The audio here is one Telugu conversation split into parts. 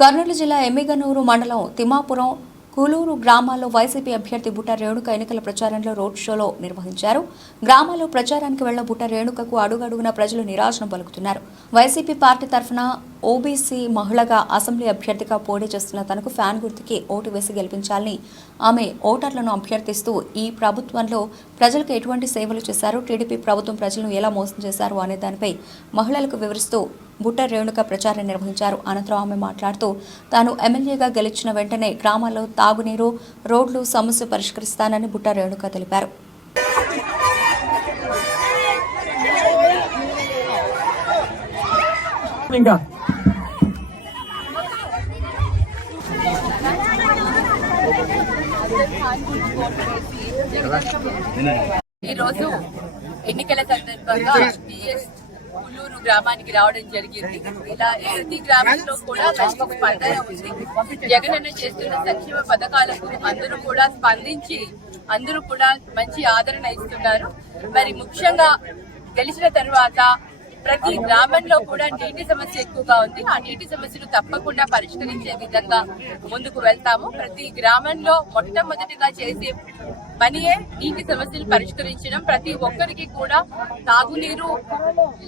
కర్నూలు జిల్లా ఎమ్మిగనూరు మండలం తిమాపురం కూలూరు గ్రామాల్లో వైసీపీ అభ్యర్థి బుట్ట రేణుక ఎన్నికల ప్రచారంలో రోడ్ షోలో నిర్వహించారు. గ్రామాల్లో ప్రచారానికి వెళ్ళ బుట్ట రేణుకకు అడుగడుగున ప్రజలు నిరాశను పలుకుతున్నారు. వైసీపీ పార్టీ తరఫున ఓబీసీ మహిళగా అసెంబ్లీ అభ్యర్థిగా పోటీ చేస్తున్న తనకు ఫ్యాన్ గుర్తుకి ఓటు వేసి గెలిపించాలని ఆమె ఓటర్లను అభ్యర్థిస్తూ ఈ ప్రభుత్వంలో ప్రజలకు ఎటువంటి సేవలు చేశారు? టీడీపీ ప్రభుత్వం ప్రజలను ఎలా మోసం చేశారు అనే దానిపై మహిళలకు వివరిస్తూ బుట్ట రేణుక ప్రచారం నిర్వహించారు. అనంతరం ఆమె మాట్లాడుతూ తాను ఎమ్మెల్యేగా గెలిచిన వెంటనే గ్రామాల్లో తాగునీరు రోడ్లు సమస్య పరిష్కరిస్తానని బుట్ట రేణుక తెలిపారు. ఇంకా ఈరోజు ఎన్నికల సందర్భంగా టిఎస్ పుల్లూరు గ్రామానికి రావడం జరిగింది. ఇలా ప్రతి గ్రామంలో కూడా మంచి స్పందన ఉంది. జగనన్న చేస్తున్న సంక్షేమ పథకాలకు అందరూ కూడా స్పందించి అందరూ కూడా మంచి ఆదరణ ఇస్తున్నారు. మరి ముఖ్యంగా గెలిచిన తర్వాత ప్రతి గ్రామంలో కూడా నీటి సమస్య ఎక్కువగా ఉంది. ఆ నీటి సమస్యను తప్పకుండా పరిష్కరించే విధంగా ముందుకు వెళ్తాము. ప్రతి గ్రామంలో మొట్టమొదటిగా చేసే పనియే నీటి సమస్యలు పరిష్కరించడం. ప్రతి ఒక్కరికి కూడా తాగునీరు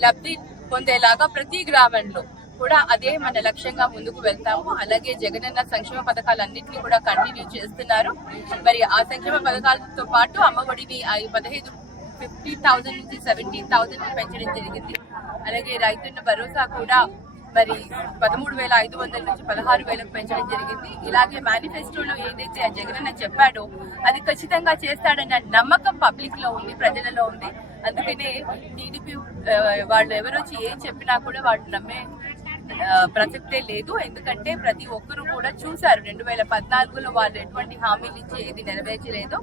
లబ్ధి పొందేలాగా ప్రతి గ్రామంలో కూడా అదే మన లక్ష్యంగా ముందుకు వెళ్తాము. అలాగే జగనన్న సంక్షేమ పథకాలన్నింటినీ కూడా కంటిన్యూ చేస్తున్నారు. మరి ఆ సంక్షేమ పథకాలతో పాటు అమ్మఒడిని ఆ పదహైదు ఫిఫ్టీ థౌసండ్ నుంచి సెవెంటీన్ థౌసండ్ పెంచడం జరిగింది. అలాగే రైతున్న భరోసా కూడా మరి పదమూడు వేల ఐదు వందల నుంచి పదహారు వేలకు పెంచడం జరిగింది. ఇలాగే మేనిఫెస్టోలో ఏదైతే ఆ జగనన్న చెప్పాడో అది ఖచ్చితంగా చేస్తాడన్న నమ్మకం పబ్లిక్లో ఉంది ప్రజలలో ఉంది. అందుకనే టీడీపీ వాళ్ళు ఎవరు వచ్చి ఏం చెప్పినా కూడా వాళ్ళు నమ్మే ప్రసక్తే లేదు. ఎందుకంటే ప్రతి ఒక్కరూ కూడా చూశారు. రెండు వేల పద్నాలుగులో వాళ్ళు ఎటువంటి హామీలు ఇచ్చి ఏది నెరవేర్చలేదు.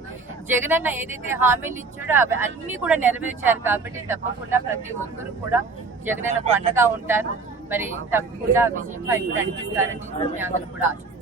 జగనన్న ఏదైతే హామీలు ఇచ్చాడో అవి అన్ని కూడా నెరవేర్చారు కాబట్టి తప్పకుండా ప్రతి ఒక్కరూ కూడా జగన్ అన్న పండగ ఉంటారు. మరి తప్పకుండా విజయం వైపు నడిపిస్తారని మీ అందరూ కూడా ఆశిస్తారు